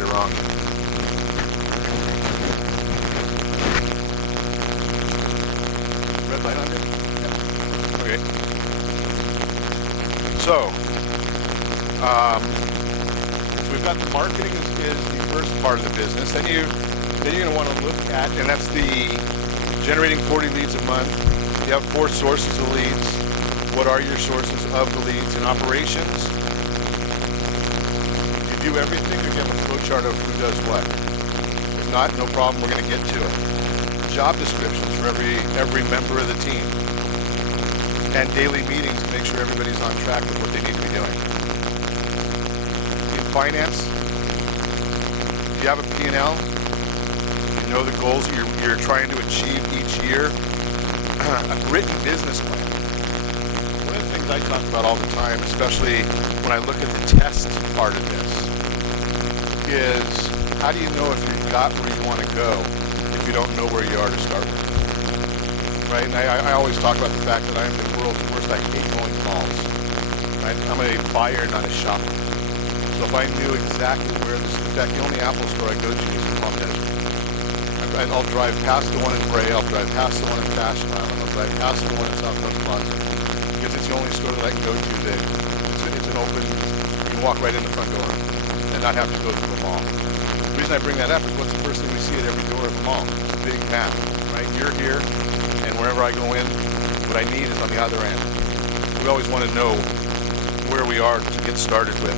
right or wrong. Red light on there? Yeah. Okay. So we've got the marketing is the first part of the business. Then you're going to want to look at, and that's the generating 40 leads a month. You have 4 sources of leads. What are your sources of the leads? In operations, you do everything. You have a flow chart of who does what. If not, no problem. We're going to get to it. Job descriptions for every member of the team, and daily meetings to make sure everybody's on track with what they need to be doing. In finance, if you have a P&L, you know the goals that you're trying to achieve each year, a written business plan. One of the things I talk about all the time, especially when I look at the test part of this, is how do you know if you've got where you want to go if you don't know where you are to start with? Right? And I always talk about the fact that I am the world's worst. I hate going to malls. Right? I'm a buyer, not a shopper. So if I knew exactly where this, in fact, the only Apple store I go to is in Palm Desert. I'll drive past the one in Bray, I'll drive past the one in Fashion Island, I'll drive past the one in South Coast Plaza, because it's the only store that I can go to that it's an open, you can walk right in the front door and not have to go to the mall. The reason I bring that up is what's the first thing we see at every door of the mall? It's a big map, right? You're here, and wherever I go in, what I need is on the other end. We always want to know where we are to get started with.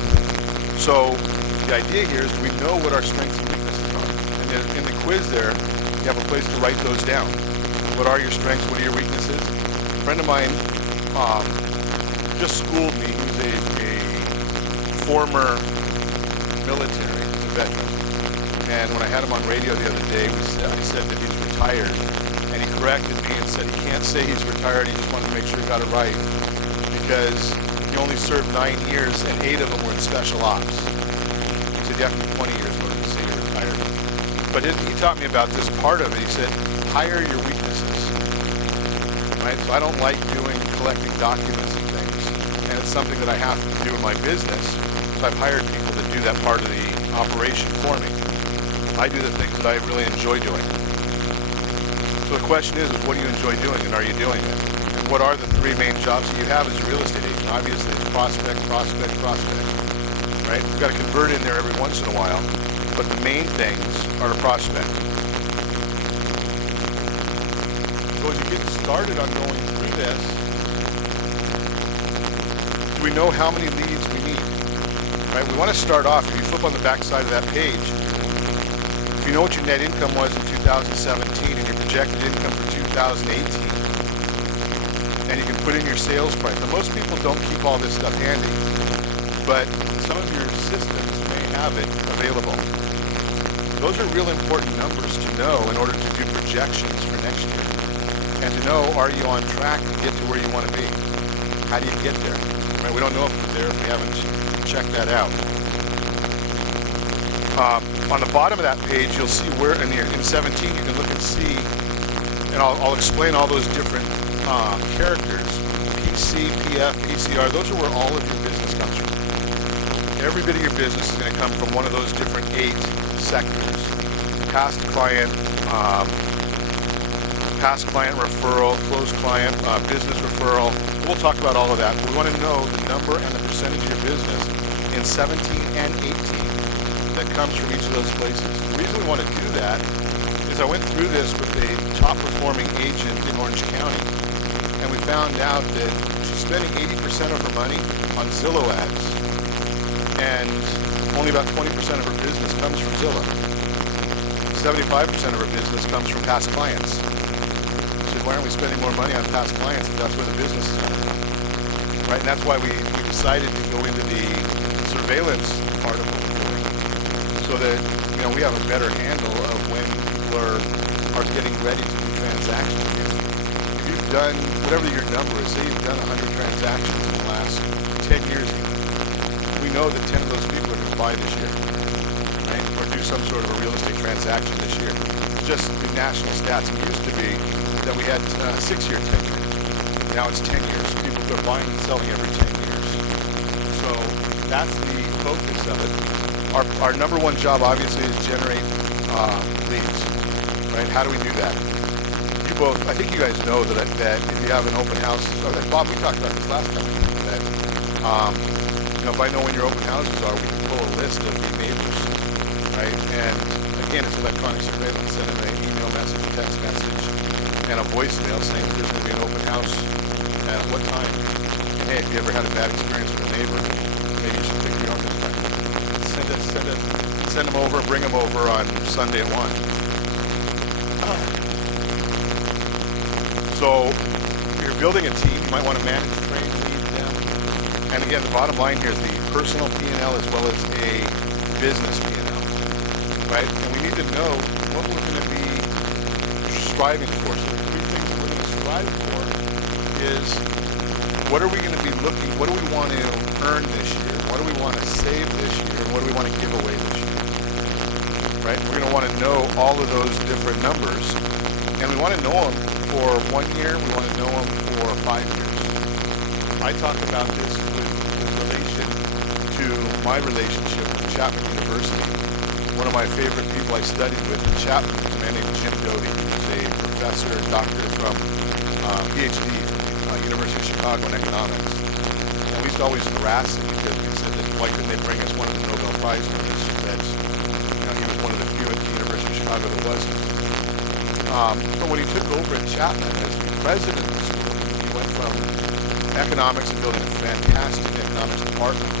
So the idea here is we know what our strengths and weaknesses are. And then in the quiz there, you have a place to write those down. What are your strengths? What are your weaknesses? A friend of mine just schooled me. He's a former military, he's a veteran. And when I had him on radio the other day, I said that he's retired. And he corrected me and said he can't say he's retired, he just wanted to make sure he got it right. Because he only served 9 years and 8 of them were in special ops. He said you have to be 20 years in order to say you're retired. But he taught me about this part of it. He said, hire your weaknesses. Right? So I don't like collecting documents and things. And it's something that I have to do in my business. So I've hired people to do that part of the operation for me. I do the things that I really enjoy doing. So the question is what do you enjoy doing, and are you doing it? And what are the 3 main jobs that you have as a real estate agent? Obviously, it's prospect, prospect, prospect. Right? We've got to convert in there every once in a while, but the main things are to prospect. So as you get started on going through this, do we know how many leads we need? Right? We want to start off, if you flip on the back side of that page, if you know what your net income was in 2017 and your projected income for 2018, and you can put in your sales price. Now, most people don't keep all this stuff handy, but some of your systems may have it available. Those are real important numbers to know in order to do projections for next year. And to know, are you on track to get to where you want to be? How do you get there? Right? We don't know if we're there if we haven't checked that out. On the bottom of that page, you'll see where in 17 you can look and see, and I'll explain all those different characters, PC, PF, PCR, those are where all of your business comes from. Every bit of your business is going to come from one of those different 8 sectors. Past client referral, closed client, business referral. We'll talk about all of that. We want to know the number and the percentage of your business in 17 and 18 that comes from each of those places. The reason we want to do that is I went through this with a top performing agent in Orange County, and we found out that she's spending 80% of her money on Zillow ads, and only about 20% of her business comes from Zillow. 75% of her business comes from past clients. She said, why aren't we spending more money on past clients if that's where the business is at? Right, and that's why we decided to go into the surveillance part of what we're doing, so that we have a better handle of when people are getting ready to do transactions. If you've done whatever your number is, say you've done 100 transactions in the last 10 years, we know that 10 of those people are going to buy this year, right? Or do some sort of a real estate transaction this year. Just the national stats. It used to be that we had 6-year tenure. Now it's 10 years. People are buying and selling every 10 years. So So that's the focus of it. Our number one job obviously is generate leads, right? How do we do that? You both, I think you guys know that if you have an open house, Bob, we talked about this last time, that if I know when your open houses are, we can pull a list of your neighbors, right? And again, it's electronic surveillance. Send them an email message, a text message, and a voicemail saying there's going to be an open house and at what time. And hey, if you ever had a bad experience with a neighbor, maybe you should pick your own this time. Send them over, bring them over on Sunday at 1. So if you're building a team, you might want to manage, train, lead them. And again, the bottom line here is the personal P&L as well as a business P&L, right? And we need to know what we're going to be striving for. So the 3 things that we're going to strive for is what are we going to be looking, what do we want to earn this year? What do we want to save this year? And what do we want to give away this year? Right? We're going to want to know all of those different numbers. And we want to know them for 1 year. We want to know them for 5 years. I talk about this with relation to my relationship with Chapman University. One of my favorite people I studied with at Chapman was a man named Jim Doty. He's a professor, doctor from PhD, University of Chicago in economics. And we used to always harass him because we said that why couldn't they bring us one of the Nobel Prize winners? That he was one of the few at the University of Chicago that wasn't. But when he took over at Chapman as the president of the school, he went from economics and building a fantastic economics department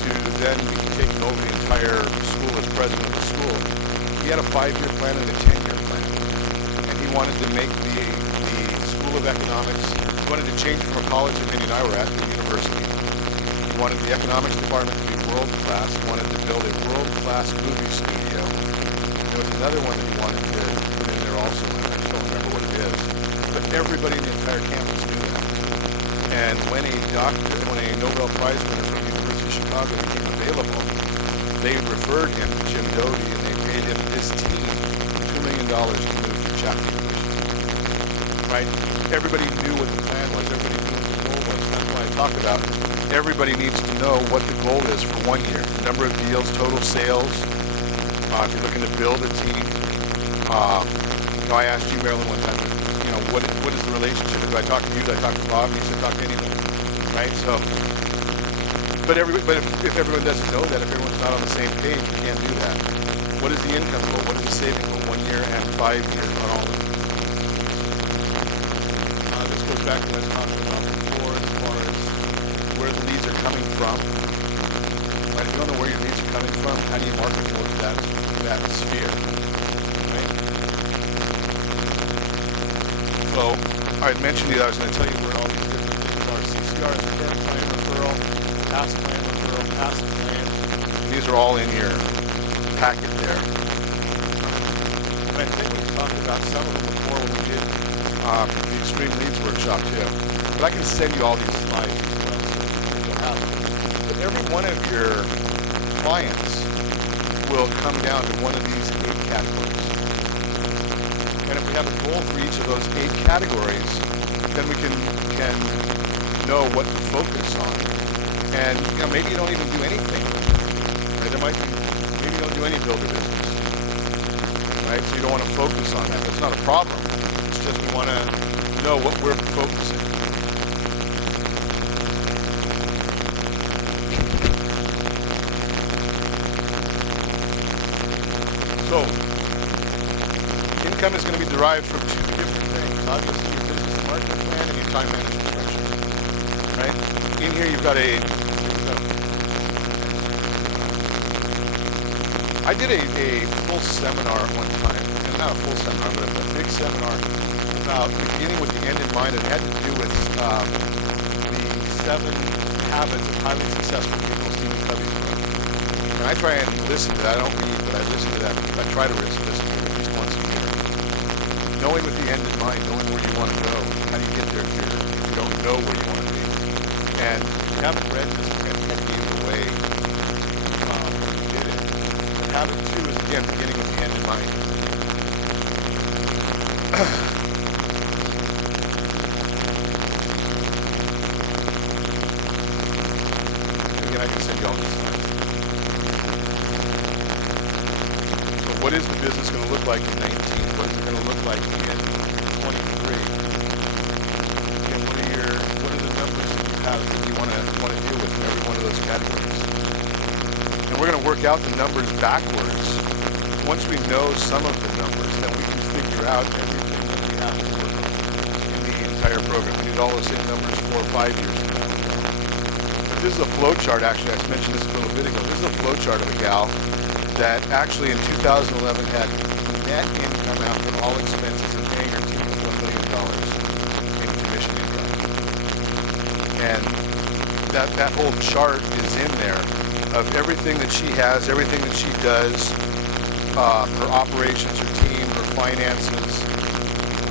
to then taking over the entire school as president of the school. He had a 5-year plan and a 10-year plan. And he wanted to make the School of Economics, he wanted to change from a college that Minnie and I were at, the university. He wanted the economics department to be world-class. He wanted to build a world-class movie studio. There was another one that he wanted to put in there also, and I just don't remember what it is. But everybody in the entire campus knew that. And when a Nobel Prize winner from the University of Chicago became available, they referred him to Jim Doty, and they paid him, this team, $2 million to move to Chapman University. Right? Everybody knew what the plan was. Everybody knew what the goal was. That's why I talk about everybody needs to know what the goal is for 1 year. Number of deals, total sales. If you're looking to build a team, I asked you, Marilyn, one time, what is the relationship? Do I talk to you? Do I talk to Bob? He said, talk to anyone, right? So, but if everyone doesn't know that, if everyone's not on the same page, you can't do that. What is the income goal? What is the saving goal? 1 year and 5 years on all of it. This goes back to what I was talking about before as far as where the leads are coming from. Right? If you don't know where your leads are coming from, how do you market towards that sphere? Right? So I had mentioned to you that I was going to tell you where all these different things are. CCRs, current client referral, past client referral, past client. And these are all in your packet there. And I think we've talked about some of them before when we did the Extreme Leads workshop too. But I can send you all these slides as well, so you'll have them. But every one of your clients will come down to one of these 8 categories. And if we have a goal for each of those 8 categories, then we can know what to focus on. And maybe you don't even do anything. Right? Maybe you don't do any builder business. Right? So you don't want to focus on that. That's not a problem. It's just we want to know what we're focusing. So, income is going to be derived from 2 different things. Obviously, your business and marketing plan and your time management structure. Right? In here, you've got I did a full seminar at one time, and not a full seminar, but a big seminar about beginning with the end in mind. It had to do with the 7 habits of highly successful people, Stephen Covey's book. And I try and listen to that. I don't read, but I listen to that. I try to listen to it at least once a year. Knowing with the end in mind, knowing where you want to go. How do you get there if you don't know where you want to be? And if you haven't read this, it gave you away when you did it. But habit 2 is, again, beginning with the end in mind. again, I can send you all these slides. So what is the business going to look like in 19? What is it going to look like in 23? Again, what are the numbers that you have that you want to deal with in every one of those categories? And we're going to work out the numbers backwards. Once we know some of the numbers, then we can figure out everything that we have to work on in the entire program. We need all those same numbers 4 or 5 years from now. But this is a flow chart, actually. I mentioned this a little bit ago. This is a flow chart of a gal that actually in 2011 had net income after all expenses of paying her team $1 million in commission income. And that whole chart is in there of everything that she has, everything that she does, her operations, her team, her finances,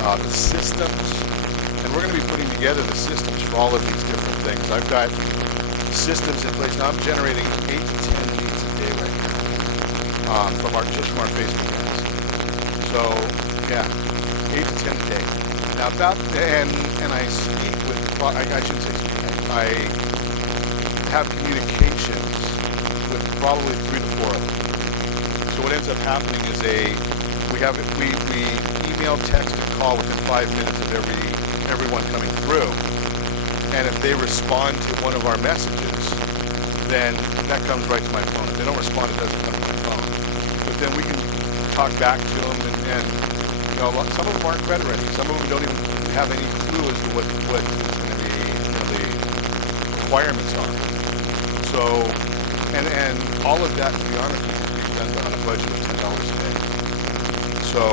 the systems. And we're going to be putting together the systems for all of these different things. I've got systems in place. Now I'm generating 8 to 10 leads a day right now from our Facebook ads. So yeah, 8 to 10 a day. Now and I speak with, I should say speak, I have communications with probably 3 to 4 of them. So what ends up happening is we email, text, and call within 5 minutes of everyone coming through. And if they respond to one of our messages, then that comes right to my phone. If they don't respond, it doesn't come to my phone. But then we can talk back to them, and you know, some of them aren't credit ready. Some of them don't even have any clue as to what the requirements are. So, and all of that, to be honest with you, on a budget of $10 a day. So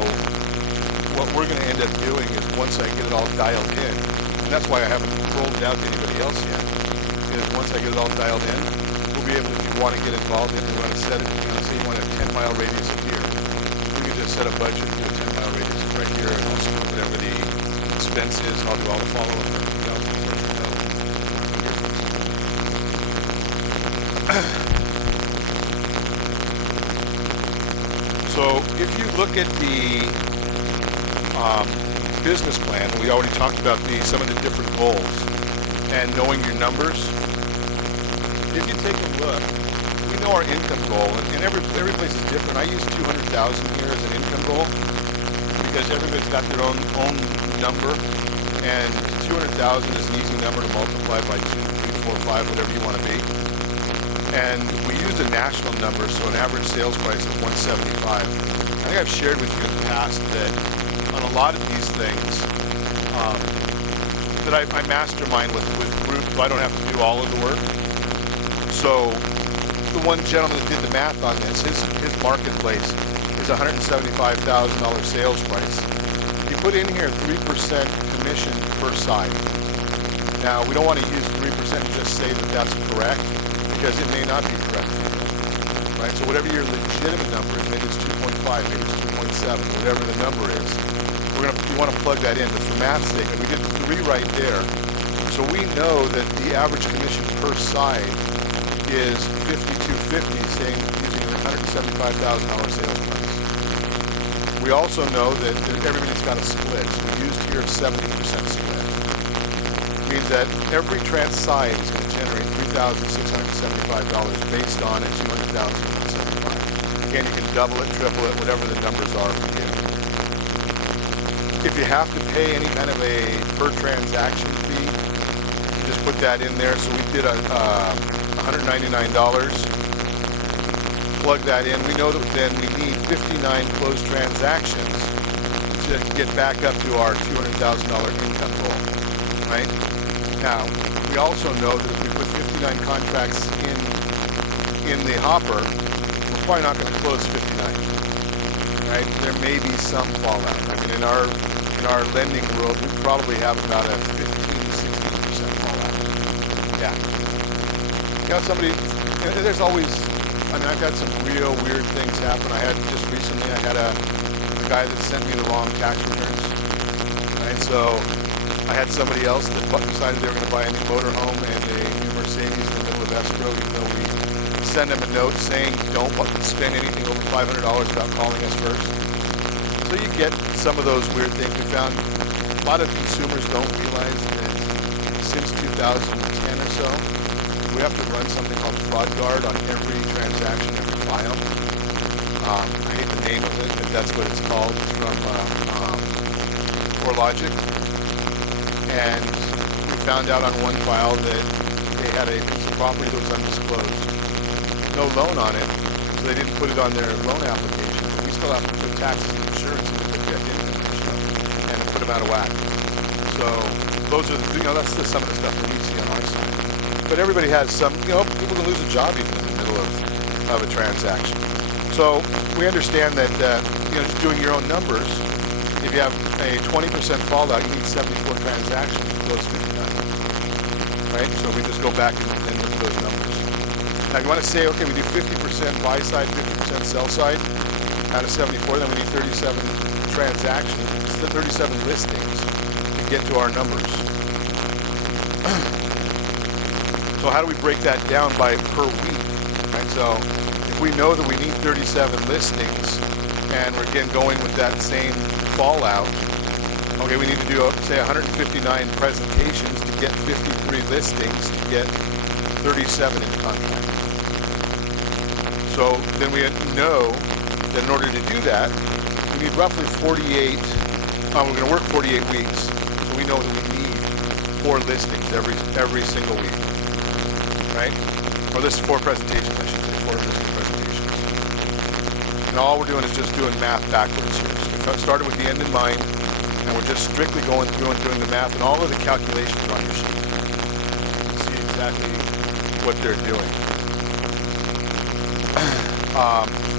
what we're going to end up doing is once I get it all dialed in, and that's why I haven't rolled it out to anybody else yet, is once I get it all dialed in, we'll be able to, if you want to get involved in, we want to set it, say you want a 10-mile radius of here, we can just set a budget to a 10-mile radius right here, and also whatever the expense is, and I'll do all the follow-up and everything else. So if you look at the business plan, we already talked about some of the different goals and knowing your numbers. If you take a look, we know our income goal, and every place is different. I use 200,000 here as an income goal because everybody's got their own number, and 200,000 is an easy number to multiply by 2, 3, 4, 5, whatever you want to be. And we use a national number, so an average sales price of $175. I think I've shared with you in the past that on a lot of these things, that I mastermind with groups, so I don't have to do all of the work. So the one gentleman that did the math on this, his marketplace is $175,000 sales price. You put in here 3% commission per side. Now, we don't want to use 3% and just say that that's correct, because it may not be correct, right? So whatever your legitimate number is, maybe it's 2.5, maybe it's 2.7, whatever the number is, you want to plug that in. But for math's sake, we did 3 right there. So we know that the average commission per side is $5,250, saying using a $175,000 sales price. We also know that everybody's got a split. So we used here a 70% split. It means that every trans side is going to generate $3,675 based on a $200,175. Again, you can double it, triple it, whatever the numbers are for you. If you have to pay any kind of a per transaction fee, just put that in there. So we did $199. Plug that in. We know that then we need 59 closed transactions to get back up to our $200,000 income goal, right? Now, we also know that if we put 59 contracts in the hopper, we're probably not going to close 59, right? There may be some fallout. I mean, in our lending world, we probably have about a 15 to 16% fallout. Yeah. You know, there's always, I mean, I've had some real weird things happen. Just recently, I had a guy that sent me the wrong tax returns, right? So I had somebody else that decided they were going to buy a new motorhome and a new Mercedes in the middle of escrow, even though we send them a note saying don't spend anything over $500 without calling us first. So you get some of those weird things. We found a lot of consumers don't realize that since 2010 or so, we have to run something called fraud guard on every transaction, every file. I hate the name of it, but that's what it's called. It's from CoreLogic. And we found out on one file that they had a piece of property that was undisclosed. No loan on it, so they didn't put it on their loan application. We still have to put taxes and insurance into the income ratio and put them out of whack. So those are the, that's some of the stuff that we see on our side. But everybody has some, people can lose a job even in the middle of a transaction. So we understand that, just doing your own numbers, if you have a 20% fallout, you need 74 transactions for those to be done. Right? So we just go back and look at those numbers. Now, you want to say, okay, we do 50% buy side, 50% sell side out of 74, then we need 37 transactions, 37 listings to get to our numbers. So how do we break that down by per week? Right? So if we know that we need 37 listings and we're again going with that same fallout, okay, we need to do, say, 159 presentations to get 53 listings to get 37 in contract. So then we know that in order to do that, we need roughly 48, we're going to work 48 weeks, so we know that we need 4 listings every single week, right? Or this is 4 presentations, I should say, 4 listing presentations. And all we're doing is just doing math backwards here. So we started with the end in mind, and we're just strictly going through and doing the math, and all of the calculations are on your sheet. You see exactly what they're doing.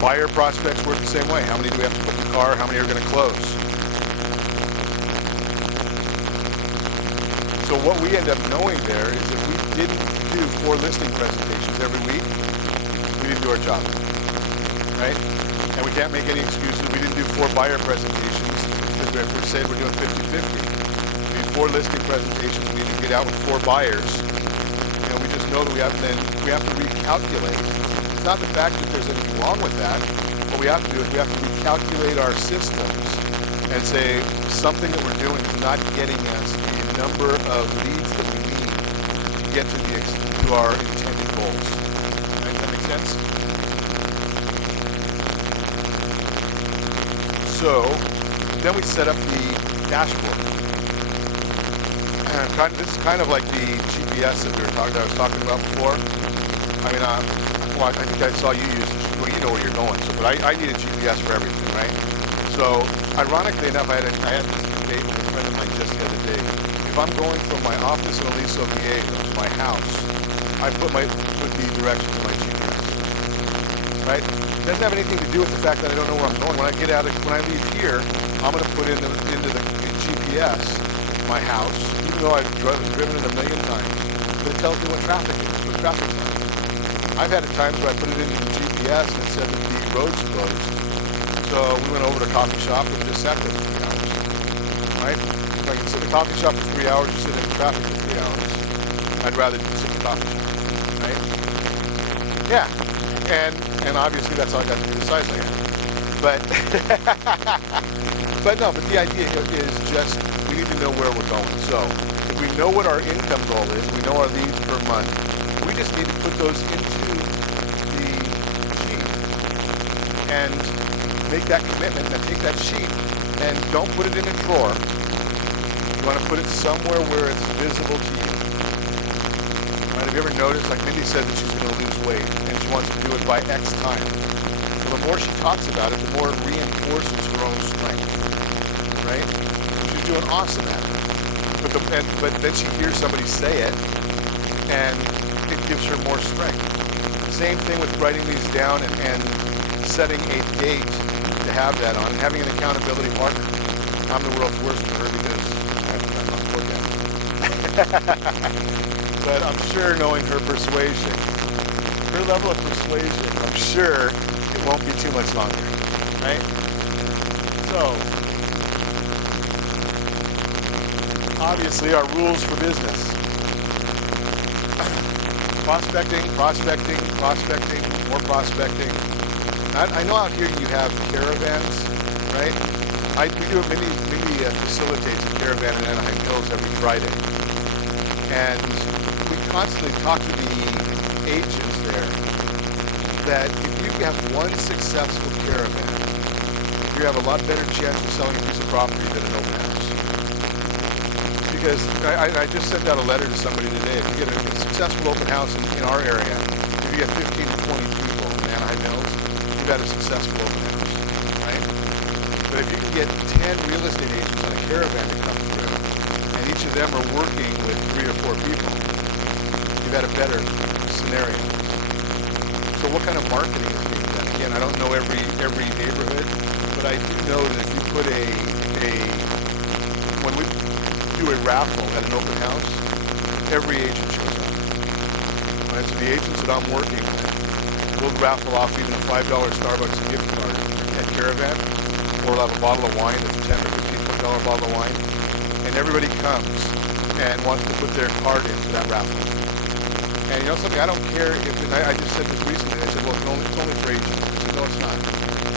Buyer prospects work the same way. How many do we have to put in the car? How many are going to close? So what we end up knowing there is if we didn't do 4 listing presentations every week, we didn't do our job, right? And we can't make any excuses. We didn't do 4 buyer presentations because if we say we're doing 50-50, we need 4 listing presentations. We need to get out with 4 buyers. We just know that we have to recalculate. It's not the fact that there's anything wrong with that. What we have to do is we have to recalculate our systems and say something that we're doing is not getting us the number of leads that we need to get to our intended goals. Right? Does that make sense? So then we set up the dashboard. This is kind of like the GPS that I was talking about before. I mean, I think I saw you use, well, you know where you're going, but I need a GPS for everything, right? So, ironically enough, I had this debate with a friend of mine just the other day. If I'm going from my office in Aliso, VA to my house, I put the directions in my GPS, right? It doesn't have anything to do with the fact that I don't know where I'm going. When I leave here, I'm going to put into the GPS my house, even though I've driven it a million times, but it tells me what traffic is, what traffic is. I've had times where I put it into the GPS and it said that the road's closed. So we went over to a coffee shop and just sat there for 3 hours, right? If I can sit in a coffee shop for 3 hours or sit in traffic for 3 hours, I'd rather sit in a coffee shop, right? Yeah, and obviously that's all I got to do besides I am. But the idea is just we need to know where we're going. So if we know what our income goal is, we know our leads per month, we just need to put those into the sheet and make that commitment and take that sheet and don't put it in a drawer. You want to put it somewhere where it's visible to you. Right? Have you ever noticed, like Mindy said that she's going to lose weight and she wants to do it by X time. So the more she talks about it, the more it reinforces her own strength. Right? She's doing awesome at it. But then she hears somebody say it and it gives her more strength. Same thing with writing these down and setting a date to have that on and having an accountability partner. I'm the world's worst for her because I'm not good at it. But I'm sure knowing her persuasion, her level of persuasion, I'm sure it won't be too much longer. Right? So, obviously our rules for business. Prospecting, more prospecting. I know out here you have caravans, right? Mindy facilitates a caravan in Anaheim Hills every Friday. And we constantly talk to the agents there that if you have one successful caravan, you have a lot better chance of selling a piece of property than an open house. Because I just sent out a letter to somebody today. If you get a successful open house in our area, if you get 15 to 20 people in Anaheim Hills, you've got a successful open house, right? But if you can get 10 real estate agents on a caravan to come through, and each of them are working with 3 or 4 people, you've got a better scenario. So what kind of marketing is being done? Again, I don't know every neighborhood, but I do know that if you put when we do a raffle at an open house, every agent shows up. Right, so the agents that I'm working with will raffle off even a $5 Starbucks gift card at Caravan, or we'll have a bottle of wine, that's a $10 or $15, $20 bottle of wine, and everybody comes and wants to put their card into that raffle. And you know something, I don't care if, and I just said this recently, I said, well, it's only for agents. I said, no, it's not.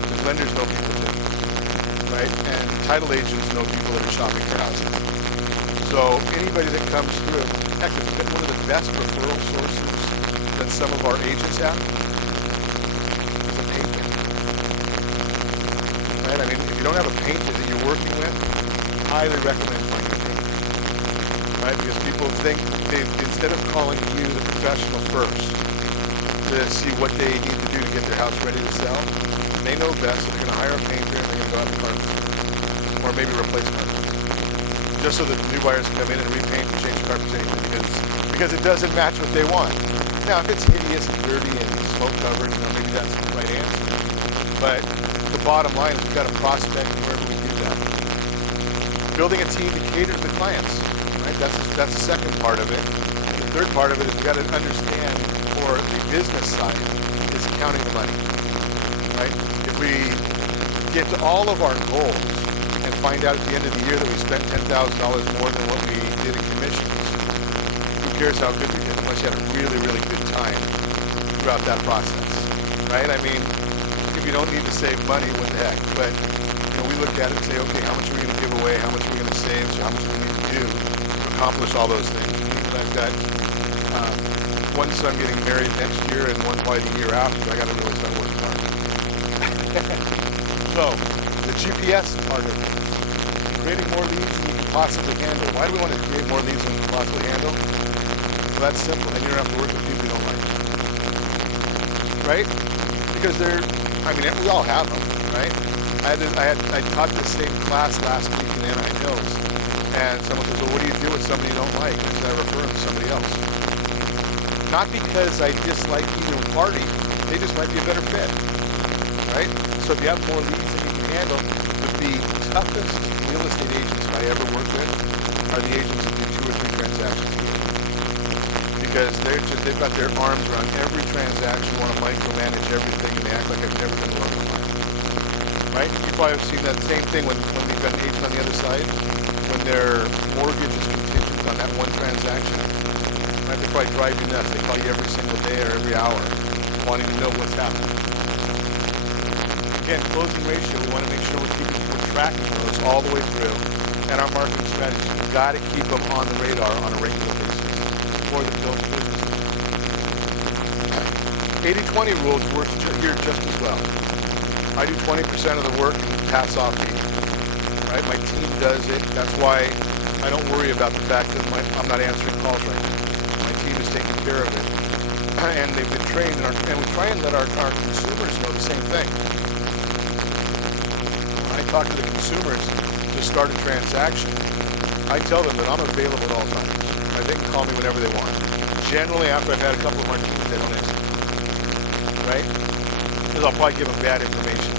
Because lenders know people too, right? And title agents know people that are shopping for houses. So anybody that comes through, heck, it's been one of the best referral sources that some of our agents have is a painter. Right? I mean, if you don't have a painter that you're working with, highly recommend finding a painter. Right? Because people think instead of calling you, the professional, first to see what they need to do to get their house ready to sell, they know best. So they're going to hire a painter and they're going to go out and carpet, or maybe replace carpet, just so that the new buyers can come in and repaint and change carpets anyway, because it doesn't match what they want. Now, if it's hideous and dirty and smoke covered, maybe that's the right answer. But the bottom line is we've got to prospect wherever we do that. Building a team to cater to the clients. Right? That's the second part of it. The third part of it is we've got to understand, for the business side, is counting the money. Right? If we get to all of our goals and find out at the end of the year that we spent $10,000 more than what we did in commissions, who cares how good we did unless you had a really, really good time throughout that process. Right? I mean, if you don't need to save money, what the heck? But we look at it and say, okay, how much are we going to give away? How much are we going to save? So how much do we need to do to accomplish all those things? I've got one son getting married next year and one probably the year after. So I got to really start working hard. So the GPS part of it, creating more leads than you can possibly handle. Why do we want to create more leads than we can possibly handle? Well, that's simple. Then you don't have to work with people you don't like. Right? Because we all have them, right? I taught the same class last week in Anaheim Hills, and someone says, well, what do you do with somebody you don't like? I said, I refer them to somebody else. Not because I dislike either party, they just might be a better fit, right? So if you have more leads than you can handle, the toughest real estate agents I ever worked with are the agents that do 2 or 3 transactions. Because they've got their arms around every transaction, want to micromanage everything, and they act like I've never been alone in life. Right? You probably have seen that same thing when you've got an agent on the other side, when their mortgage is contingent on that one transaction. Right? They probably drive you nuts. They call you every single day or every hour, wanting to know what's happening. Again, closing ratio, we want to make sure we're tracking those all the way through. And our marketing strategy, we've got to keep them on the radar on a regular basis for the building business. 80-20 rules work here just as well. I do 20% of the work and pass off 80. Right? My team does it. That's why I don't worry about the fact that I'm not answering calls right now. My team is taking care of it. And they've been trained, and we try and let our consumers know the same thing. When I talk to the consumers to start a transaction, I tell them that I'm available at all times. Right? They can call me whenever they want. Generally, after I've had a couple of martinis, they don't answer. Right? Because I'll probably give them bad information.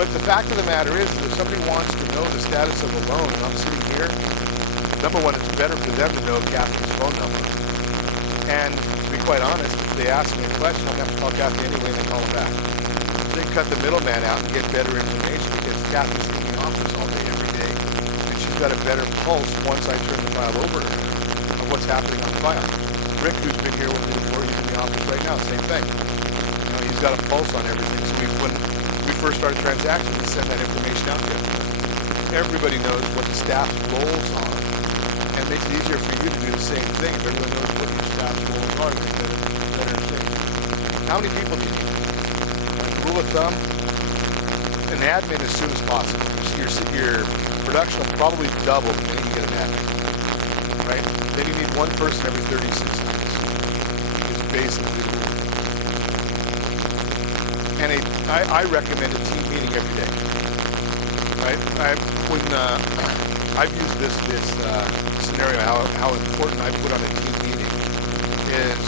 But the fact of the matter is that if somebody wants to know the status of a loan and I'm sitting here, number one, it's better for them to know Kathy's phone number. And to be quite honest, if they ask me a question, I'm going to have to call Kathy anyway and then call them back. They cut the middleman out and get better information because Kathy's in the office all day, every day. And she's got a better pulse once I turn the file over to her of what's happening on the file. Rick, who's been here with me before, he's in the office right now, same thing. He's got a pulse on everything. So when we first started transactions, we send that information out to everybody. Everybody knows what the staff's roles are. And it makes it easier for you to do the same thing. If everyone knows what your staff's roles are, they better things. How many people do you need? Like, rule of thumb, an admin as soon as possible. Your production will probably double the minute you get an admin, right? Then you need one person every 36 days. Is basically the rule. And I recommend a team meeting every day, right? I've used this scenario, how important I put on a team meeting is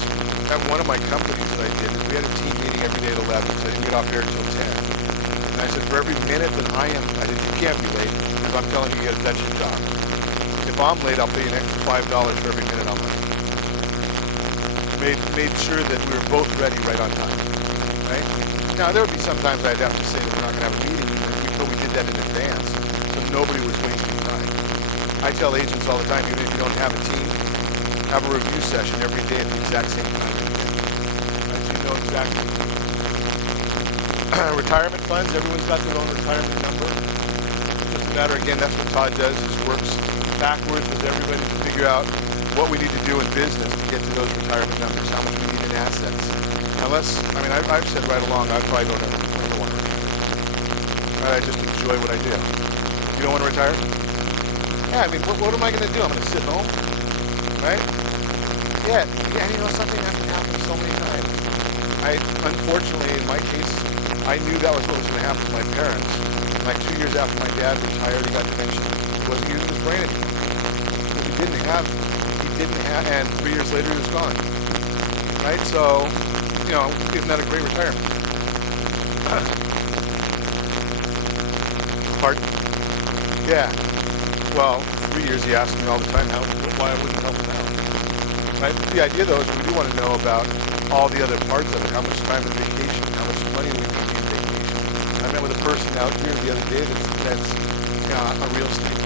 at one of my companies that I did, we had a team meeting every day at 11, so I didn't get off air until 10. And I said, for every minute that I said, you can't be late, because I'm telling you, that's your job. If I'm late, I'll pay you an extra $5 for every minute I'm late. Made sure that we were both ready right on time, right? Now, there would be sometimes I'd have to say that we're not going to have a meeting, but we did that in advance, so nobody was wasting time. I tell agents all the time, even if you don't have a team, have a review session every day at the exact same time. Right? So you know exactly. Retirement funds, everyone's got their own retirement number. Doesn't matter, again, that's what Todd does, is works backwards with everybody to figure out what we need to do in business to get to those retirement numbers, how much we need in assets. Unless, I've said right along, I probably don't ever want to retire. Right, I just enjoy what I do. You don't want to retire? Yeah, what am I going to do? I'm going to sit home, right? Yeah, you know something, that can happen so many times. Unfortunately, in my case, I knew that was what was going to happen to my parents. Like 2 years after my dad retired, he got dementia. He wasn't using his brain anymore. Because he didn't have, and 3 years later he was gone. Right? So, isn't that a great retirement? Pardon? Yeah. Well, 3 years he asked me all the time why I wouldn't help him out. Right? The idea though is we do want to know about all the other parts of it. How much time in vacation? How much money do we make in vacation? I met with a person out here the other day that's a real estate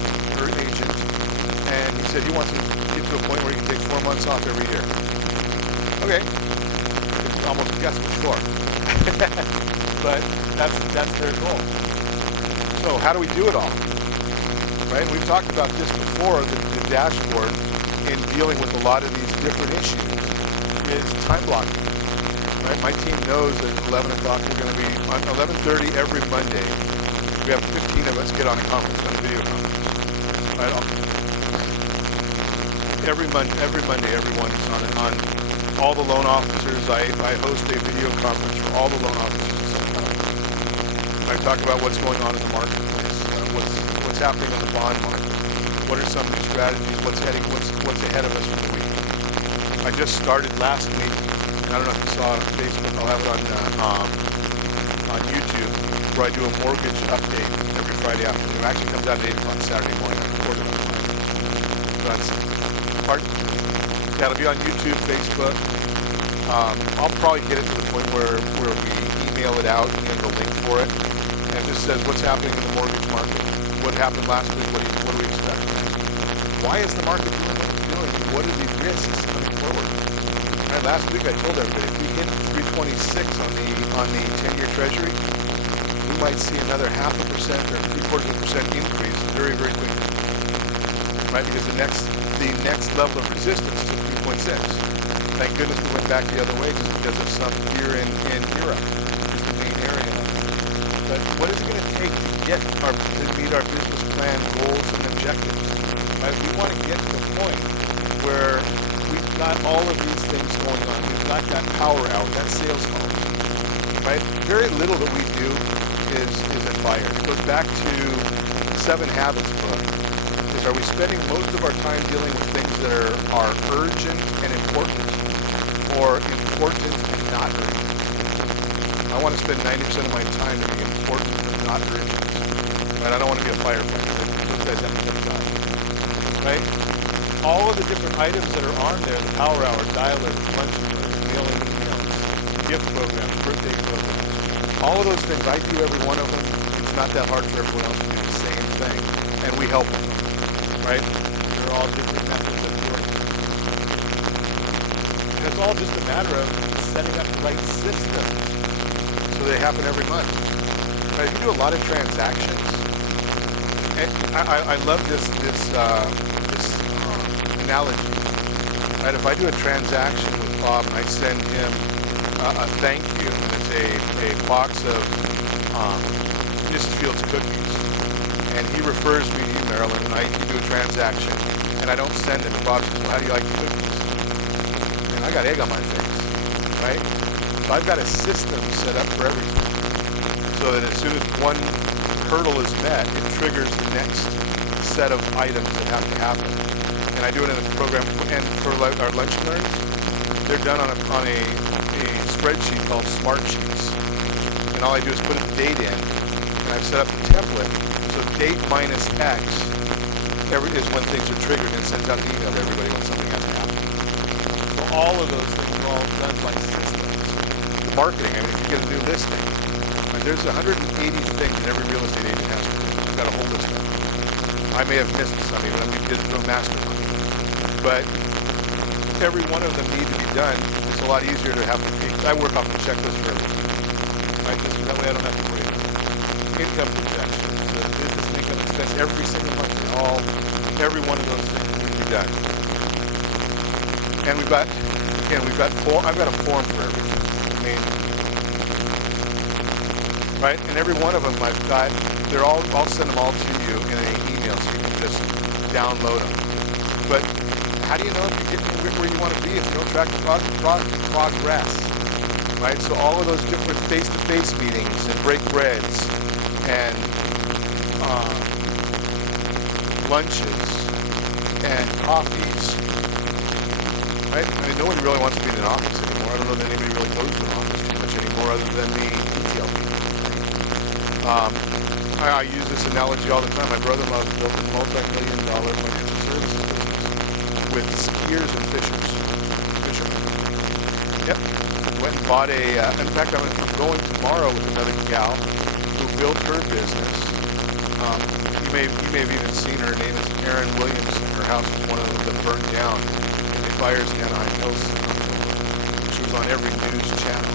agent, and he said he wants to get to a point where he can take 4 months off every year. Okay. Almost guess for sure. But that's their goal. So how do we do it all? Right? We've talked about this before, the dashboard in dealing with a lot of these different issues is time blocking. Right? My team knows that at 11 o'clock we're going to be on 11:30 every Monday. We have 15 of us get on a conference, on a video conference. Right? Every Monday, everyone's on all the loan officers. I host a video conference for all the loan officers. I talk about what's going on in the marketplace, what's happening on the bond market, what are some new strategies, what's ahead of us for the week. I just started last week, and I don't know if you saw it on Facebook. I'll have it on YouTube, where I do a mortgage update every Friday afternoon. It actually comes out at 8 o'clock Saturday morning. I record it online. So that's pardon. That'll be on YouTube, Facebook. I'll probably get it to the point where we email it out and the link for it, and it just says what's happening in the mortgage market, what happened last week, what do we expect? Why is the market doing what it's doing? What are the risks coming forward? Right, last week I told everybody if we hit 326 on the 10-year Treasury, we might see another 0.5% or 0.75% increase very, very quickly. Right, because the next level of resistance is at 3.6. Thank goodness we went back the other way just because of some fear in Europe, which is the main area. But what is it going to take to meet our business plan goals and objectives? Right? We want to get to the point where we've got all of these things going on. We've got that power out, that sales call. Right? Very little that we do is a fire. It goes back to the 7 Habits book. Are we spending most of our time dealing with things that are urgent and important, or important and not urgent? I want to spend 90% of my time doing important but not urgent. Right? I don't want to be a firefighter. Those guys have to get done. Right? All of the different items that are on there, the power hour, dialers, lunch list, mailing emails, gift programs, birthday programs, all of those things, I do every one of them. It's not that hard for everyone else to do the same thing, and we help them. Right? They're all different methods of doing it. And it's all just a matter of setting up the right system so they happen every month. Right? If you do a lot of transactions, and I love this analogy. Right? If I do a transaction with Bob and I send him a thank you, and it's a box of Mrs. Fields cookies, and he refers me to you, Marilyn, and I do a transaction, and I don't send him. And Bob says, well, how do you like the cookies? And I got egg on my face, right? So I've got a system set up for everything, so that as soon as one hurdle is met, it triggers the next set of items that have to happen. And I do it in a program, and for our lunch and learns, they're done on a spreadsheet called Smart Sheets. And all I do is put a date in, and I've set up a template, so date minus X is when things are triggered, and it sends out an email to everybody when something has to happen. So all of those things are all done by systems. The marketing, I mean, if you get a new listing, there's 180 things that every real estate agent has to do. I've got a whole list of them. I may have missed some even, we did do a mastermind. But every one of them need to be done. It's a lot easier to have to be. I work off the checklist for everything. Right? That way I don't have to worry about it. Income projections, the business and income expense, every single month, every one of those things need to be done. And I've got a form for everything. I mean, right? And every one of them I'll send them all to you in an email so you can just download them. But how do you know if you're getting where you want to be if you don't track the progress? Right? So all of those different face-to-face meetings and break breads and lunches and coffees, right? I mean, nobody really wants to be in an office anymore. I don't know that anybody really goes to an office too much anymore other than the retail people. I use this analogy all the time. My brother-in-law built a multi-million-dollar financial services business with skiers and fishermen. Yep. Went and bought in fact, I'm going tomorrow with another gal who built her business. You may have even seen her. Her name is Erin Williamson. Her house was one of them that burned down in the fires in Anaheim Hills. She was on every news channel.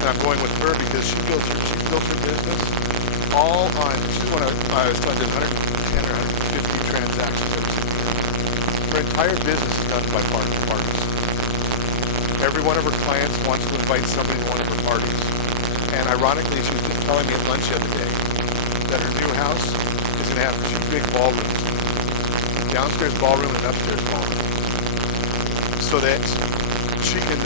And I'm going with her because she built her business all on, I was telling you, 110 or 150 transactions every single year. Her entire business is done by parties. Every one of her clients wants to invite somebody to one of her parties. And ironically, she was just telling me at lunch the other day that her new house is going to have 2 big ballrooms. Downstairs ballroom and upstairs ballroom. So that she can,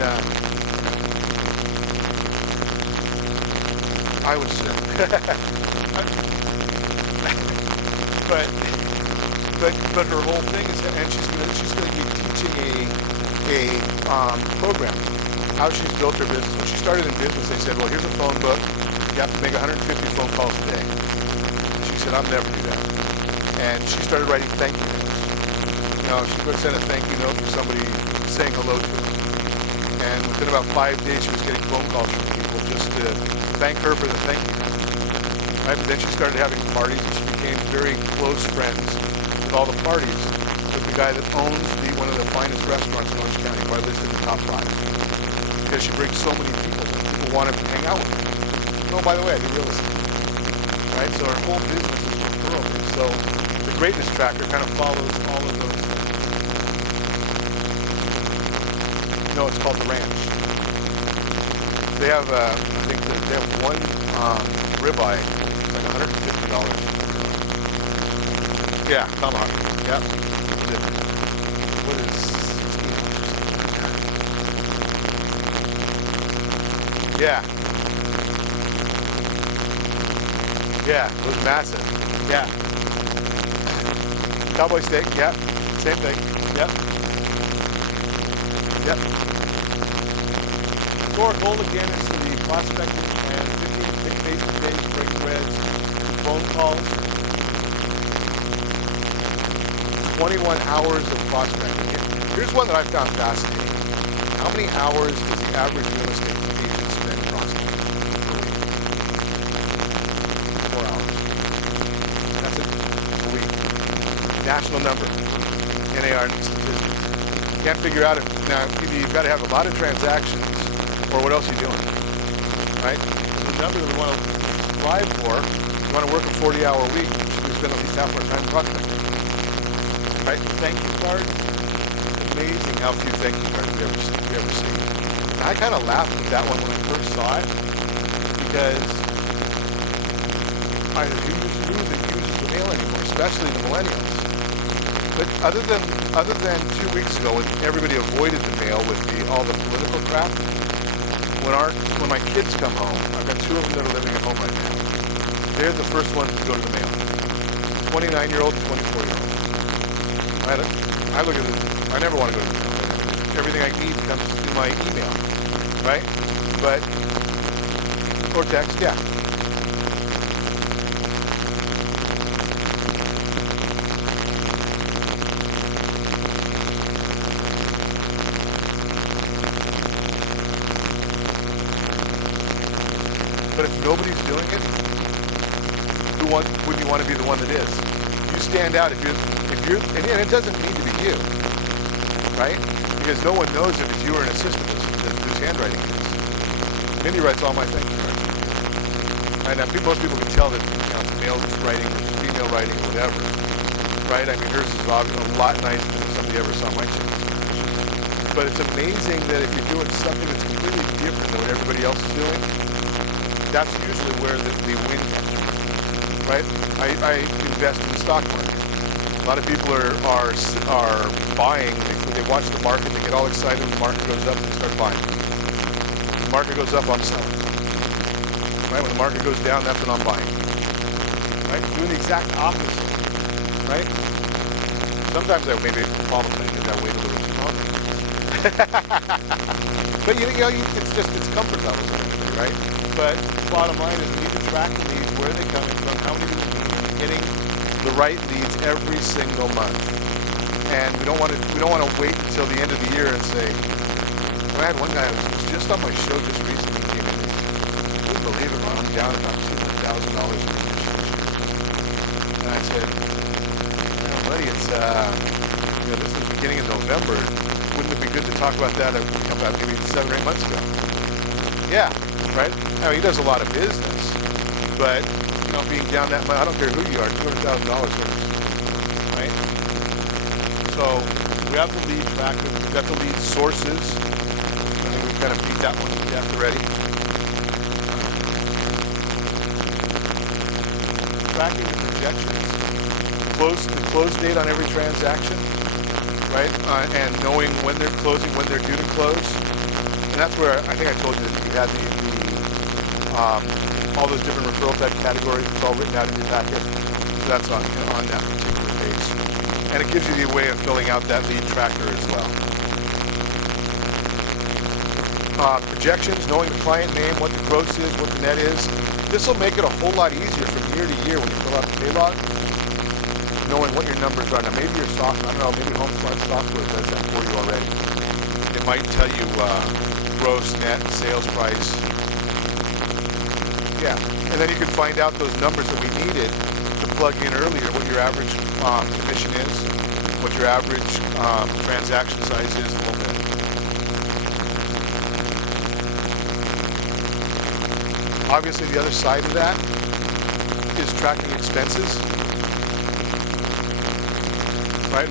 I would say. but her whole thing is that, and she's going to be teaching a program how she's built her business. When she started in business, they said, well, here's a phone book. You have to make 150 phone calls a day. She said, I'll never do that. And she started writing thank you notes. You know, she would send a thank you note for somebody saying hello to her. And within about 5 days, she was getting phone calls from people just to thank her for the thank you note. Right? But then she started having parties, and she became very close friends with all the parties with the guy that owns one of the finest restaurants in Orange County, probably listed in the top 5. Because she brings so many people that people want to hang out with her. Oh, by the way, I do real estate. Right? So her whole business is referral. So the greatness tracker kind of follows all of those things. No, it's called the Ranch. They have, I think they have one ribeye, like $150. Yeah, tomahawk. Yep. What is $16? Yeah. Yeah, it was massive. Yeah. Cowboy steak, yeah. Same thing. Yep. Yep. So our goal again is to be prospecting and 15 face-to-face break breads, phone calls, 21 hours of prospecting. Here's one that I found fascinating. How many hours does the average real estate agent spend prospecting per week? 4 hours. That's it. A week. National number. NAR statistics. Can't figure out if, now you've got to have a lot of transactions, or what else are you doing? Right? The number that we want to strive for, we want to work a 40-hour week, we spend at least half our time prospecting. Right? Thank you card. Amazing amazing how few thank you cards we ever see. And I kind of laughed at that one when I first saw it, because who uses the mail anymore, especially the millennials. But other than 2 weeks ago when everybody avoided the mail with all the political crap, when my kids come home, I've got 2 of them that are living at home right now. They're the first ones to go to the mail. 29-year-old, 24-year-old. I look at it. I never want to go to the mail. Everything I need comes through my email, right? Or text, yeah. But if nobody's doing it, wouldn't you want to be the one that is? You stand out if you're, and it doesn't need to be you, right? Because no one knows if it's you or an assistant whose handwriting it is. Mindy writes all my thank you cards. And most people can tell that male writing, female writing, whatever, right? I mean, hers is obviously a lot nicer than somebody ever saw my chicken. But it's amazing that if you're doing something that's completely different than what everybody else is doing, that's usually where the win comes from, right? I invest in the stock market. A lot of people are buying. They watch the market. They get all excited when the market goes up. They start buying. When the market goes up, I'm selling. Right? When the market goes down, that's when I'm buying. Right? Doing the exact opposite. Right? Sometimes I maybe apologize because I wait a little too long. But it's comfort levels, right? But bottom line is we need to track the leads, where they're coming from, how many people are getting the right leads every single month. And we don't want to wait until the end of the year and say, well, I had one guy who was just on my show just recently came in. I couldn't believe it, man. I'm down about $200,000 in commissions. And I said, buddy, it's this is the beginning of November. Wouldn't it be good to talk about that about maybe 7 or 8 months ago? Yeah. Right? Now, he does a lot of business, but, being down that much, I don't care who you are, $200,000, right? So, we have the lead tracker, we've got the lead sources. I think we've kind of beat that one to death already. Tracking the projections, the close date on every transaction, right? And knowing when they're closing, when they're due to close. And that's where I think I told you that you had all those different referral type categories. It's all written out in your packet. So that's on that particular page. And it gives you the way of filling out that lead tracker as well. Projections, knowing the client name, what the gross is, what the net is. This will make it a whole lot easier from year to year when you fill out the pay log, knowing what your numbers are. Now maybe your software, maybe HomeSmart software does that for you already. It might tell you gross, net, sales price. Yeah, and then you can find out those numbers that we needed to plug in earlier, what your average commission is, what your average transaction size is, a little bit. Obviously, the other side of that is tracking expenses, right?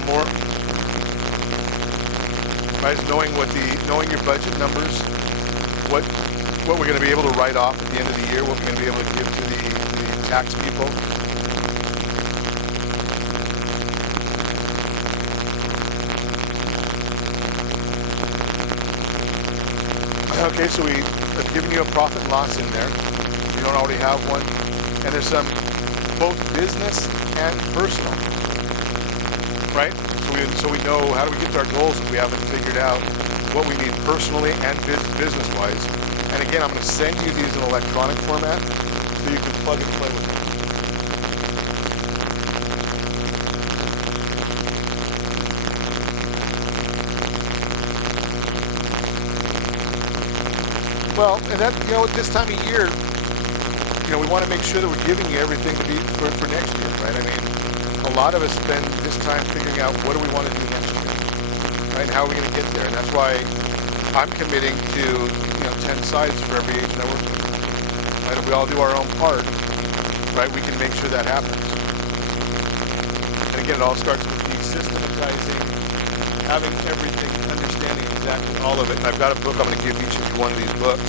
Right, knowing your budget numbers, what we're going to be able to write off at the end of the year, what we're going to be able to give to the tax people. Okay, so we've given you a profit and loss in there. You don't already have one. And there's some both business and personal, right? So we know how do we get to our goals if we haven't figured out what we need personally and business-wise. And again, I'm going to send you these in electronic format so you can plug and play with them. Well, and that, this time of year, we want to make sure that we're giving you everything to be for next year, right? I mean, a lot of us spend this time figuring out what do we want to do next year, right? And how are we going to get there? And that's why I'm committing to 10 sites for every agent I work with. Right? If we all do our own part, right, we can make sure that happens. And again, it all starts with the systematizing having everything, understanding exactly all of it. And I've got a book, I'm going to give each of you one of these books.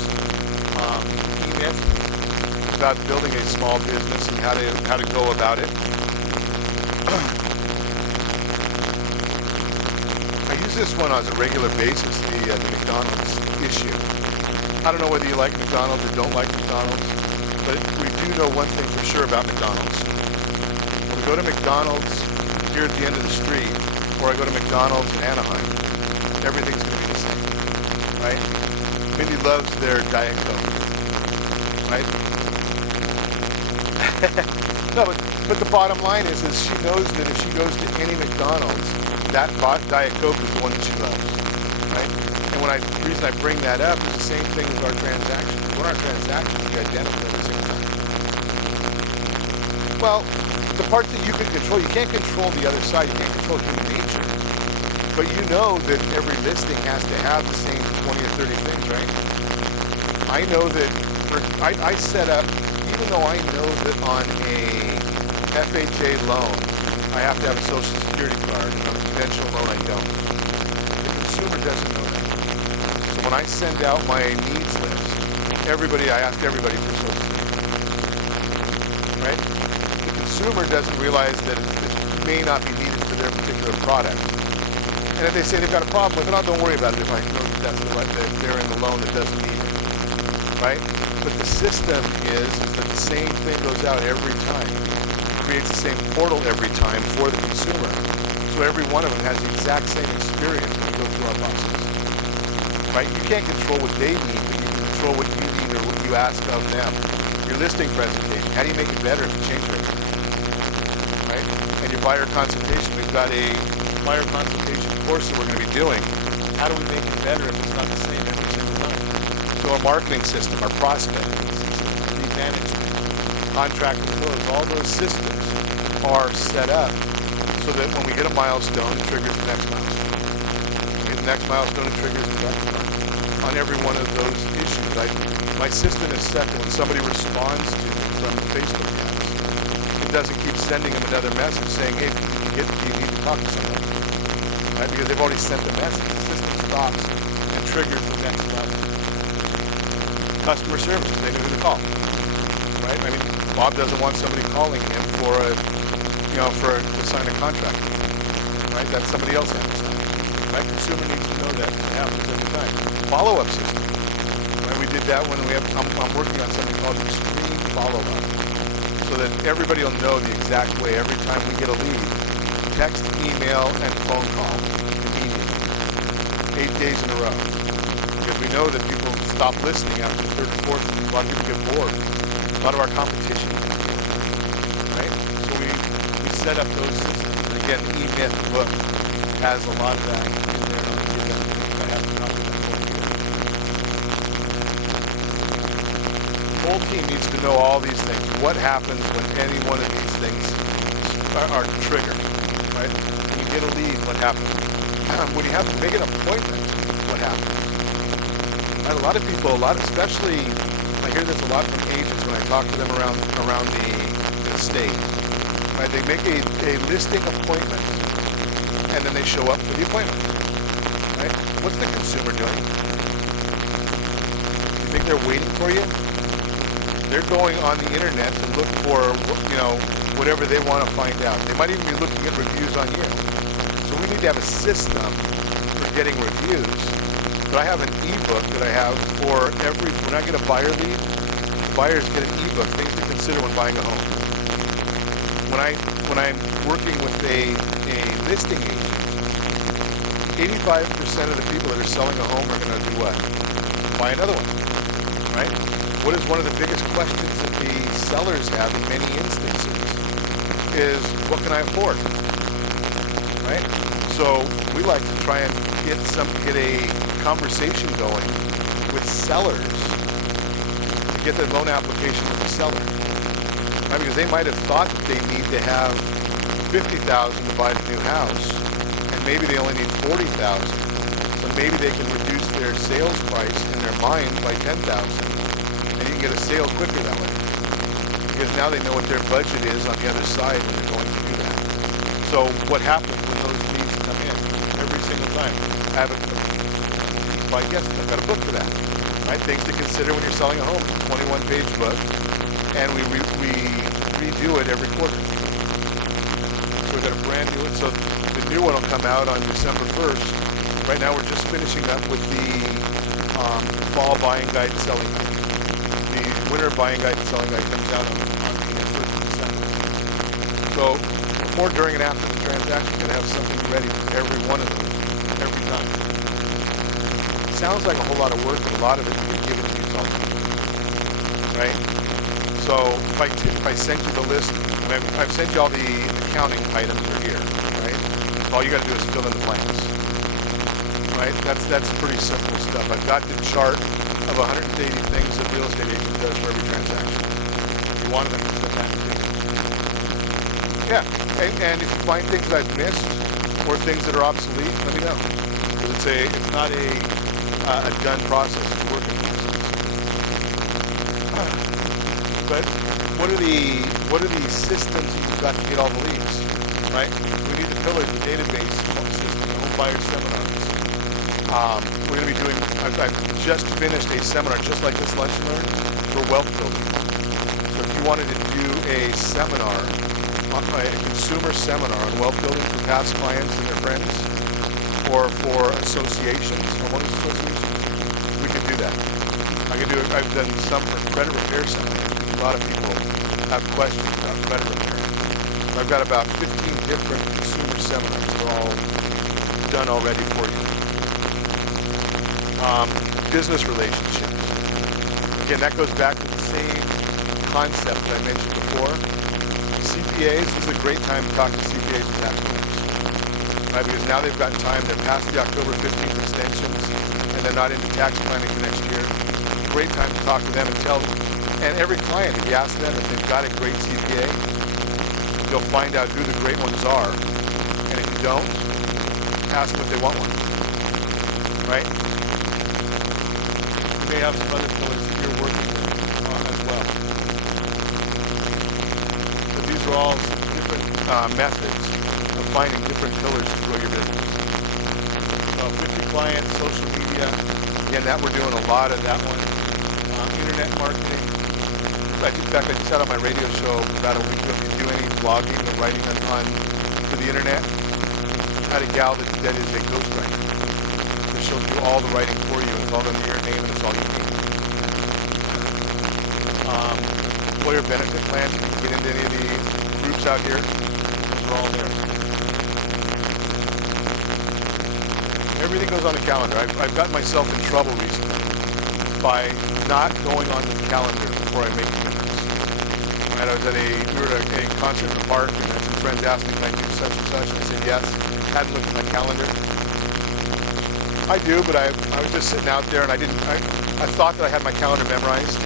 About building a small business and how to go about it. I use this one on a regular basis, the McDonald's issue. I don't know whether you like McDonald's or don't like McDonald's, but we do know one thing for sure about McDonald's. When we go to McDonald's here at the end of the street, or I go to McDonald's in Anaheim, everything's going to be the same, right? Mindy loves their Diet Coke, right? No, but the bottom line is she knows that if she goes to any McDonald's, that Diet Coke is the one that she loves, right? And the reason I bring that up is the same thing with our transactions. When our transactions are identical every single time. Well, the parts that you can control, you can't control the other side. You can't control human nature. But you know that every listing has to have the same 20 or 30 things, right? I know that I set up, even though I know that on a FHA loan, I have to have a Social Security card, and on a conventional loan, I don't. The consumer doesn't know that. So when I send out my needs list, I ask everybody for Social Security, right? The consumer doesn't realize that it may not be needed for their particular product. And if they say they've got a problem with it, don't worry about it if I know that they're in the loan that doesn't need it, right? But the system is that the same thing goes out every time. It creates the same portal every time for the consumer. So every one of them has the exact same experience when you go through our process. Right? You can't control what they need, but you can control what you need or what you ask of them. Your listing presentation, how do you make it better if you change it? Right? And your buyer consultation, we've got a buyer consultation course that we're going to be doing. How do we make it better if it's not the same every single time? So our marketing system, our prospecting system, lead management, contract to close, all those systems are set up so that when we hit a milestone, it triggers the next milestone. When we hit the next milestone, it triggers the next one. On every one of those issues, my system is set that when somebody responds to me from the Facebook ads, it doesn't keep sending them another message saying, hey, do you need to talk to someone? Right? Because they've already sent the message. The system stops and triggers the next level. Customer service, they know who to call, right? I mean, Bob doesn't want somebody calling him to sign a contract, right? That's somebody else has to sign, right? Consumer needs to know that it happens every time. Follow-up system, right? We did that when I'm working on something called extreme follow-up, so that everybody will know the exact way every time we get a lead. Text, email, and phone call immediately, 8 days in a row. Because we know that people stop listening after the third or fourth, and a lot of people get bored. A lot of our competition, right? So we set up those systems. And again, the E-Myth book has a lot of that in there. I have to copy that book here. The whole team needs to know all these things. What happens when any one of these things are triggered, right? When you get a lead, what happens? When you have to make an appointment, what happens? Right? A lot of people, especially, I hear this a lot from agents when I talk to them around the state. Right? They make a listing appointment, and then they show up for the appointment. Right? What's the consumer doing? You think they're waiting for you? They're going on the internet to look for, whatever they want to find out. They might even be looking at reviews on you. So we need to have a system for getting reviews. But I have an ebook that I have for when I get a buyer lead, buyers get an ebook, things to consider when buying a home. When I'm working with a listing agent, 85% of the people that are selling a home are going to do what? Buy another one, right? What is one of the biggest questions that the sellers have in many instances is, what can I afford? Right? So we like to try and get a conversation going with sellers to get their loan application with the seller. Right? Because they might have thought that they need to have $50,000 to buy the new house, and maybe they only need $40,000. So maybe they can reduce their sales price in their mind by $10,000, and you can get a sale quicker that way. Because now they know what their budget is on the other side when they're going to do that. So what happens when those leads come in? every single time. I have a yes, I've got a book for that. Right? Things to consider when you're selling a home. It's a 21-page book, and we redo it every quarter. So we've got a brand new one. So the new one will come out on December 1st. Right now we're just finishing up with the fall buying guide and selling guide. The winter buying guide and selling guide comes out on the 1st of December. So before, during, and after the transaction, you're going to have something ready for every one of them every time. Sounds like a whole lot of work, but a lot of it you give it to yourself. Right? So if I send you the list, I've sent you all the accounting items are here, right? All you got to do is fill in the blanks. Right? That's pretty simple stuff. I've got the chart of 180 things that real estate agent does for every transaction. If you wanted them to send that to you. Yeah, and if you find things I've missed or things that are obsolete, let me know. Because it's not a done process. It's a working process. But what are the systems that you've got to get all the leads? Right? We need the pillars, the database system, the home buyer seminars. We're going to be doing. I've just finished a seminar just like this lunch and learn for wealth building. So if you wanted to do a seminar, a consumer seminar on wealth building for past clients and their friends, or for associations, homeowners associations, we can do that. I've done some for credit repair seminars. A lot of people have questions about credit repair. I've got about 15 different consumer seminars that are all done already for you. Business relationships. Again, that goes back to the same concept that I mentioned before. CPAs, this is a great time to talk to CPAs and tax planners. Right? Because now they've got time, they're past the October 15th extensions, and they're not into tax planning for next year. Great time to talk to them and tell them. And every client, if you ask them if they've got a great CPA, you'll find out who the great ones are. And if you don't, ask them if they want one. Right? You may have some other pillars that you're working on as well. But these are all different methods of finding different pillars to grow your business. So 50 clients, social media. Again, that we're doing a lot of that one. Internet marketing. In fact, I just had on my radio show about a week ago, if you do any blogging or writing for the internet, I had a gal that is a ghostwriter. So she'll do all the writing for you, and it's all under your name, and it's all you need. Employer benefit plans, you can get into any of the groups out here, those are all there. Everything goes on the calendar. I've gotten myself in trouble recently by not going on the calendar before I make commitments. Right, we were at a concert in the park, and some friends asked me, can I do such and such? And I said yes. Hadn't looked at my calendar. I do, but I was just sitting out there, and I thought that I had my calendar memorized.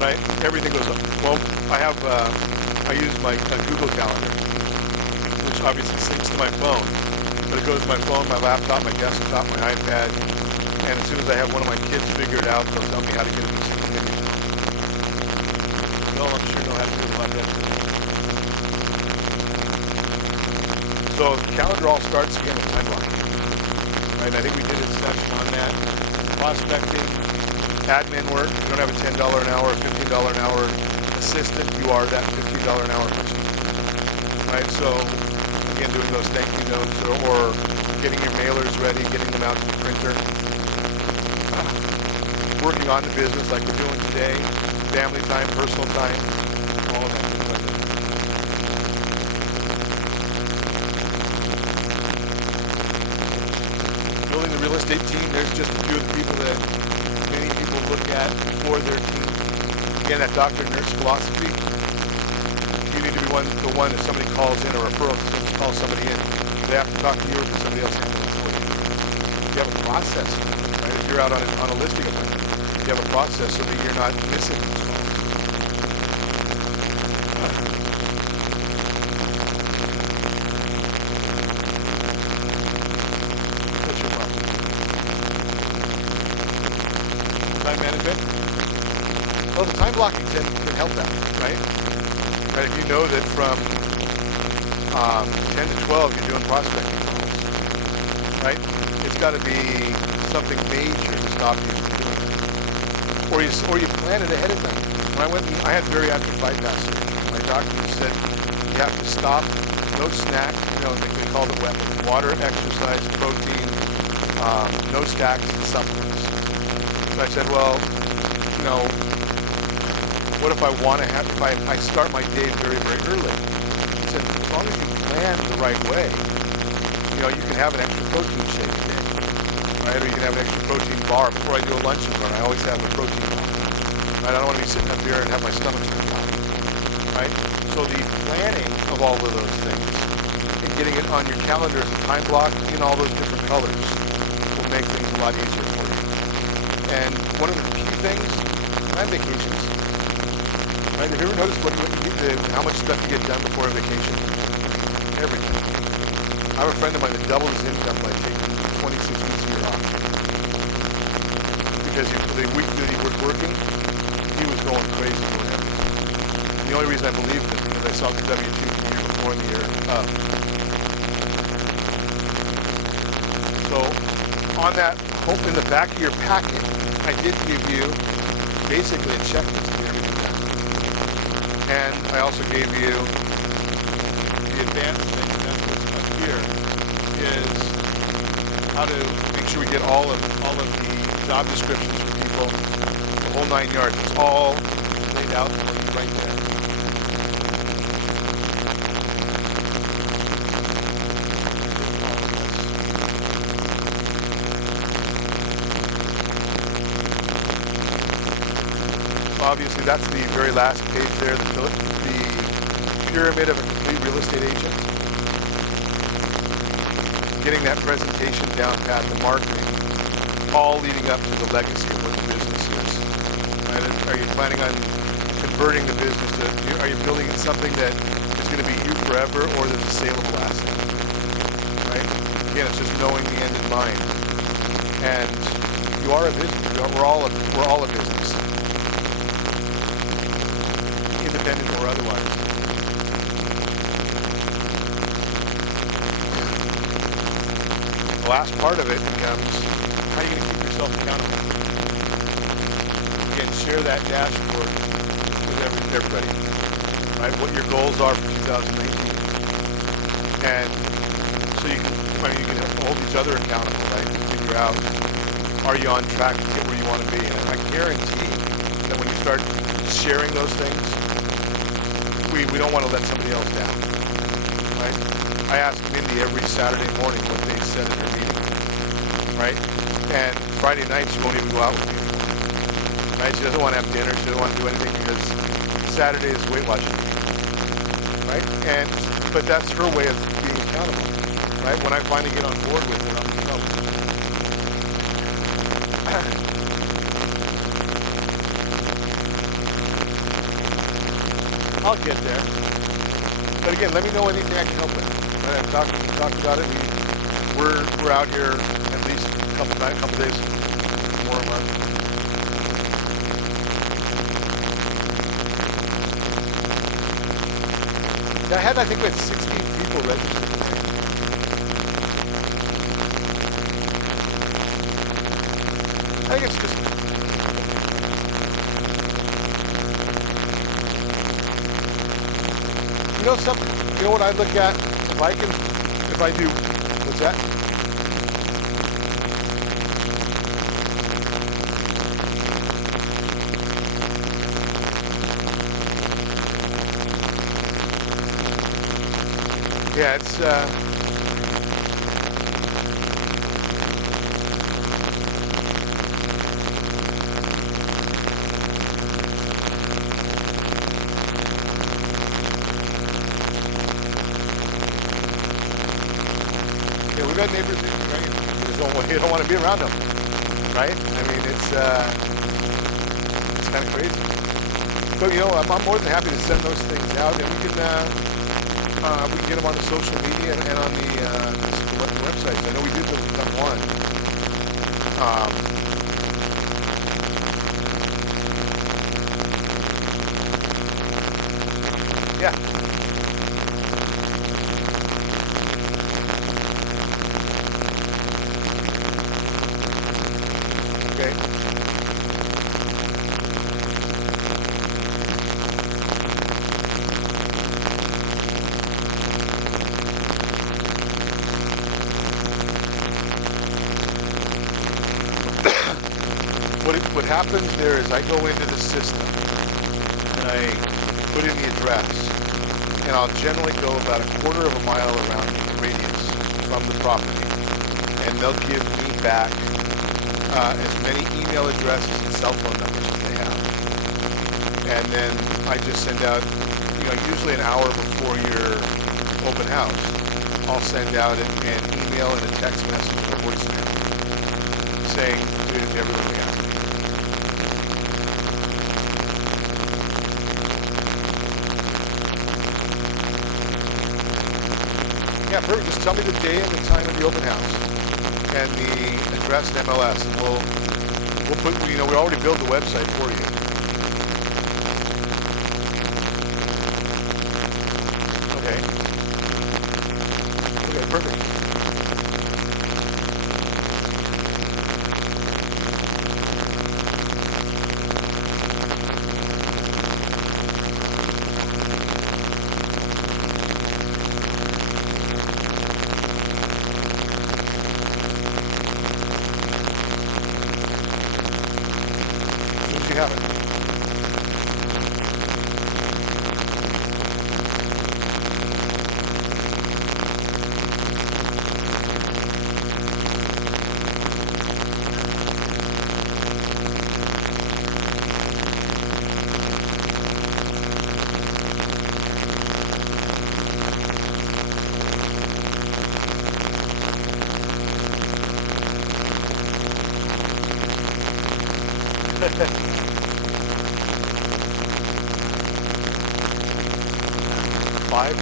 Right? Everything goes up. Well, I use my Google Calendar, which obviously syncs to my phone. But it goes to my phone, my laptop, my desktop, my iPad, and as soon as I have one of my kids figured out, they'll tell me how to get it to continue. No, I'm sure know how to do it a lot better. So the calendar all starts again with time blocking. Right? I think we did a session on that. Prospecting, admin work. You don't have a $10 an hour or $15 an hour assistant. You are that $15 an hour person. Right? So again, doing those thank you notes or getting your mailers ready, getting them out to the printer. Working on the business like we're doing today, family time, personal time, all of that. Building the real estate team, there's just a few of the people that many people look at for their team. Again, that doctor and nurse philosophy. You need to be the one if somebody calls in or referral to call somebody in. They have to talk to you or somebody else handle it for you. You have a process, right? If you're out on a listing appointment, you have a process so that you're not missing these calls. What's your problem? Time management? Well, the time blocking can help that, right? Right, if you know that from 10 to 12, you're doing prospecting calls, right? It's got to be something major to stop you from doing it. Or you plan it ahead of time. When I went, I had bariatric bypass surgery. My doctor said you have to stop, no snack, they call it weapons, water, exercise, protein, no stacks, and supplements. So I said, well, what if I want to have, if I start my day very, very early? He said, as long as you plan the right way, you can have an extra protein shake a day, right? Or you can have an extra protein bar. Before I do a luncheon run, I always have a protein bar. Right? I don't want to be sitting up here and have my stomach turned out, right? So the planning of all of those things and getting it on your calendar as a time block in all those different colors will make things a lot easier for you. And one of the key things, plan vacations. Right? Have you ever noticed how much stuff you get done before a vacation? Everything. I have a friend of mine that doubled his income by taking 26 weeks a year off. Because the week that he was working, he was going crazy doing everything. And the only reason I believed it is because I saw the W-2 the year before and the year up. So on that, in the back of your packet, I did give you basically a checklist of everything done. And I also gave you the advanced thing, that's what's up here, is how to make sure we get all of the job descriptions for people, the whole 9 yards. It's all laid out for you right there. Obviously, that's the very last page there, the pyramid of a complete real estate agent. Getting that presentation down pat, the marketing, all leading up to the legacy of what the business is. Right? Are you planning on converting the business to, are you building it something that is going to be you forever, or there's a saleable asset? Right? Again, it's just knowing the end in mind. And you are a business. We're all a business. Independent or otherwise. The last part of it becomes, how are you going to keep yourself accountable? Again, share that dashboard with everybody, right? What your goals are for 2019. And so you can hold each other accountable, right? And figure out, are you on track to get where you want to be? And I guarantee that when you start sharing those things, we don't want to let somebody else down, right? I ask Mindy every Saturday morning what they said at their meeting, right? And Friday night she won't even go out with me, right? She doesn't want to have dinner. She doesn't want to do anything because Saturday is Weight Watching, right? But that's her way of being accountable, right? When I finally get on board with it, I'm in trouble. I'll get there. But again, let me know anything I can help with. Right? I've talked about it. We're out here at least a couple days more a month. Yeah, I think we had 16 people registered today. I think it's just something, what I look at, if I do, what's that? Yeah, it's, we've got neighbors who, right, you don't want to be around them, right? I mean, it's kind of crazy. So, I'm more than happy to send those things out, and we can get them on the social media and on the website. I know we did that one. Yeah. what happens there is I go into the system and I put in the address, and I'll generally go about a quarter of a mile around the radius from the property, and they'll give me back as many email addresses and cell phone numbers as they have. And then I just send out, usually an hour before your open house, I'll send out an email and a text message or a voicemail saying to everyone we have. Yeah, perfect. Just tell me the day and the time of the open house and the address and MLS, and we'll put, we already built the website for you. Okay. Okay, perfect. You have it. Five.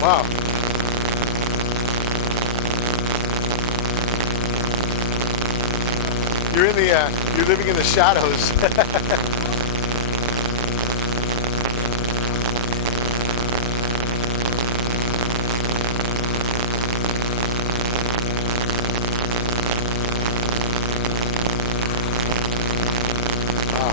Wow. You're living in the shadows. Wow.